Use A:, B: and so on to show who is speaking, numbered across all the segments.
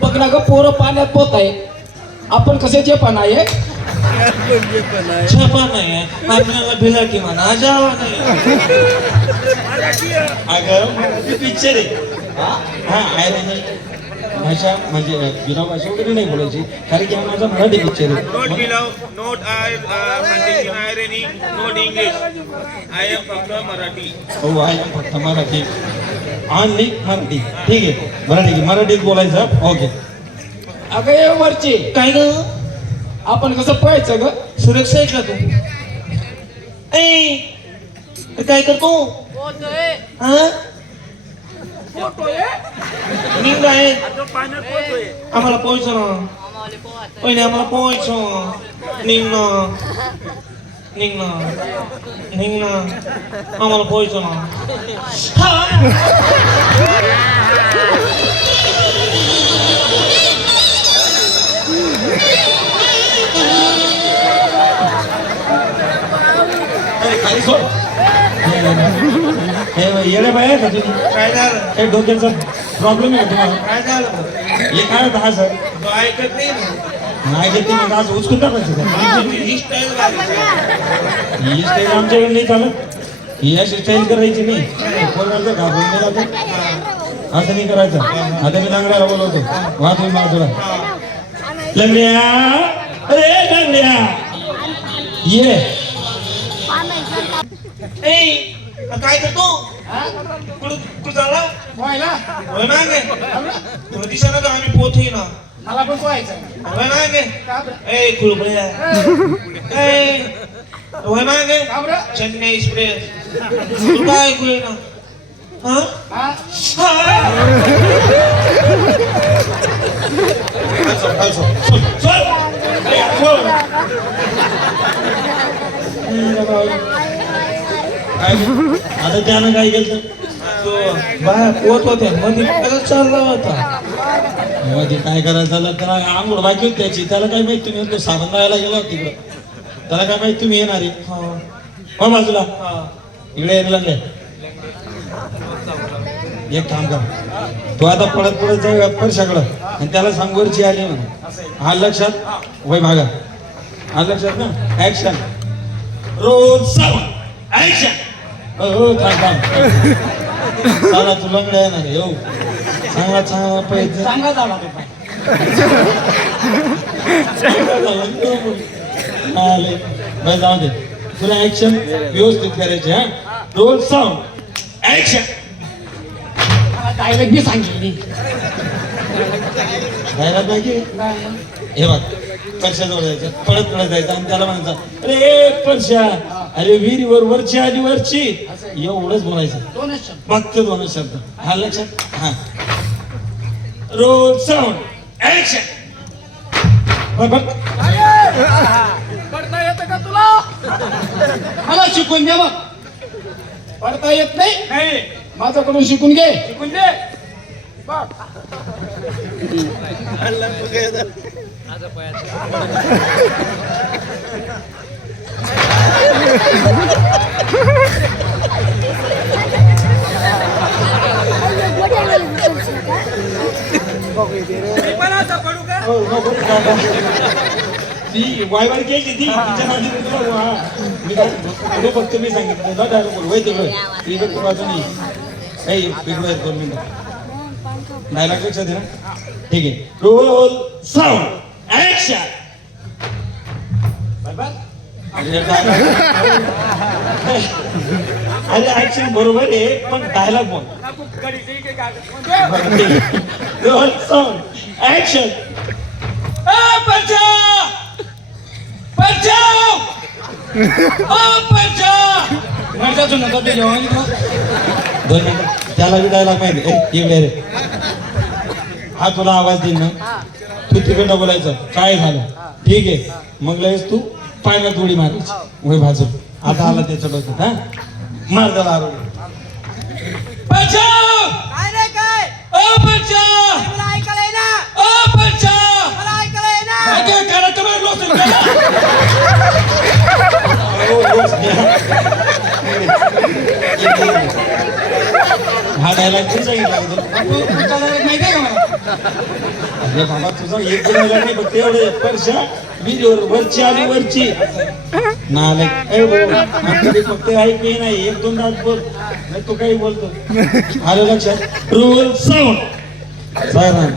A: बघ ना ग पोरं पाण्यात पोत आहे. आपण कशाचे पण आहे.
B: छापा नाही आपल्याला भिलाटी म्हणा जावा नाही अगं पिक्चर आहे. हा? आहे भाषा म्हणजे विना भाषा वगैरे नाही बोलायची. कारण की हा माझा मराठी पिक्चर
C: Not
B: आहे
C: below, not I, uh, condition irony, not English. I am from the Marathi.
B: हो आहे फक्त मराठी आणि मराठी ठीक आहे. मराठी मराठीत बोलायचं ओके.
A: अगं ये वरची.
B: काय ग?
A: आपण कसं पळायचं ग?
B: सुरक्षा आहे का तू? ए काय करतो? हा? आहे. आम्हाला पोहायचं ना. पहिले आम्हाला पोहायचं. निघ நீங்களா நீங்களா அவங்கள போய் சொன்னான்
C: काय झालं
B: हे हे काय
C: नाही
B: नाही घेते मग आज उचकून टाकायचं?
C: ही. स्टाईल घालायची.
B: ही स्टाईल आमच्याकडे नाही चालत. ही अशी स्टाईल करायची नाही. कोणाचं घाबरून नाही जातं असं नाही करायचं. आता मी लंगड्याला बोलवतो. वा तुम्ही बाजूला. लंगड्या. अरे लंगड्या. ये. ए काय करतो कुठं कुठं चालला?
A: व्हायला?
B: होय मागे तुला दिसना का आम्ही पोथी ना.
A: मला पण पोहायचं
B: होय मागे
A: का बरं?
B: ए खुळबळ्या ए. होय
A: का बरं?
B: चेन्नई एक्सप्रेस. तू काय ऐकू ना हा?
A: हा?
B: आता त्यानं काय केलं? बाहेर पोत होते. मध्ये काय चालला होता. मध्ये काय करायचं झालं? त्याला आंघोळ बाकी होती त्याची. त्याला काय माहीत तुम्ही तो साबण लावायला गेला तिकडं. त्याला काय माहीत तुम्ही येणार आहे? हो. बाजूला. इकडे यायला लागले एक काम कर. तू आता पडत पडत जाऊ परशाकडं. आणि त्याला सांग वरची आली म्हणून. हा लक्षात? वय भागा. हा लक्षात ना? ऍक्शन रोज ऍक्शन हो थांब थांब. चला तू लंगडा आहे, हो चांगला चांगला पैसे.
A: चांगला झाला तो पाय.
B: आले. बरं जाऊ दे. तुला ऍक्शन व्यवस्थित करायचे हा? रोल साऊंड ऍक्शन
A: डायरेक्ट बी सांगितली.
B: जायला पाहिजे हे बघ परशाजवळ जायचं? पळत पळत जायचं आणि त्याला म्हणायचं अरे परशा. अरे विहिरीवर वरची आली वरची. एवढंच बोलायचं. फक्त दोन शब्द. हा लक्षात? हा. रोल साऊंड ऍक्शन बघ
A: पडता येतं का तुला? मला शिकून दे मग पडता येत नाही? माझ्याकडून शिकून घे. शिकून दे. बघ.
B: हो. ती वायवार केली ती तिच्या नादी मी तुला. मी काय सांगतो, तुला फक्त मी सांगितलं ना डायरेक्ट बोल वय तिकडं. इकडं तू बाजू नाही ए इकडं दोन मिनिटं डायलॉग लक्षात ना ठीक आहे. Roll sound. अरे ऍक्शन बरोबर आहे पण डायलॉग बोल. ऍक्शन
A: माझ्या नका ते जेवण
B: त्याला बी डायलॉग माहिती रे हा तुला आवाज देईन ना? तू तिकडनं बोलायचं. काय झालं? ठीक आहे. मग लगेच तू पाण्यात उडी मारायची. वय भाजून. आता आला त्याच्या डोक्यात हा? मार त्याला आरोग्य. हो, डायलॉग तू अरे बाबा तुझा एक जण हजार नाही फक्त एवढं परशा वीजवर वरची आली वरची. नाले. काय भाऊ, फक्त ऐक मी नाही एक दोन तास बोल. नाही तू काही बोलतो. आलं लक्षात? Roll sound siren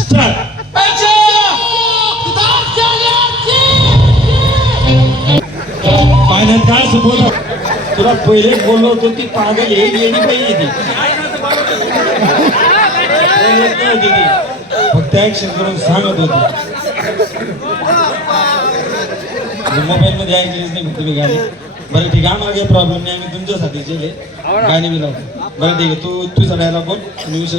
B: start final काय बोला. तुला पहिले बोललो होतो ती पागल येईल येणी पाहिजे ती. फक्त ऍक्शन करून सांगत होती. मोबाईल मध्ये ऐकलीच नाही तुम्ही गाणी. बरं ठीक आहे आम्हाला काही प्रॉब्लेम नाही आम्ही तुमच्यासाठी केले. गाणी मी लावतो. बरं ठीक आहे तू तुझा डायलॉग बोल मी विषय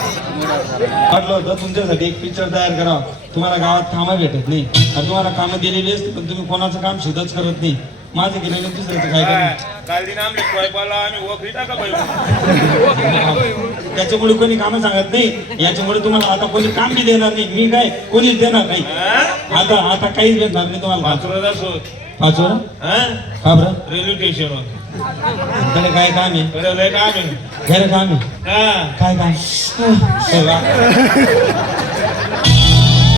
B: वाटलं होतं तुमच्यासाठी एक पिक्चर तयार करावा. तुम्हाला गावात कामं भेटत नाही. आणि तुम्हाला कामं दिलेली असते पण तुम्ही कोणाचं काम सुद्धाच करत नाही. माझं केलेलं दुसऱ्याचं काय करणार
C: काल दिन आमले स्वयंपाला आम्ही वखरी टाका पाहिजे
B: त्याच्यामुळे कोणी कामं सांगत नाही. याच्यामुळे तुम्हाला आता कोणी काम बी देणार नाही. मी काय? कोणीच देणार नाही. आता आता काहीच देणार नाही तुम्हाला
C: पाचोरा शोध
B: पाच वर का बरं?
C: रेल्वे स्टेशनवर
B: त्याला काय काम आहे?
C: बरं लय काम आहे.
B: घर काम आहे?
C: हा.
B: काय काम?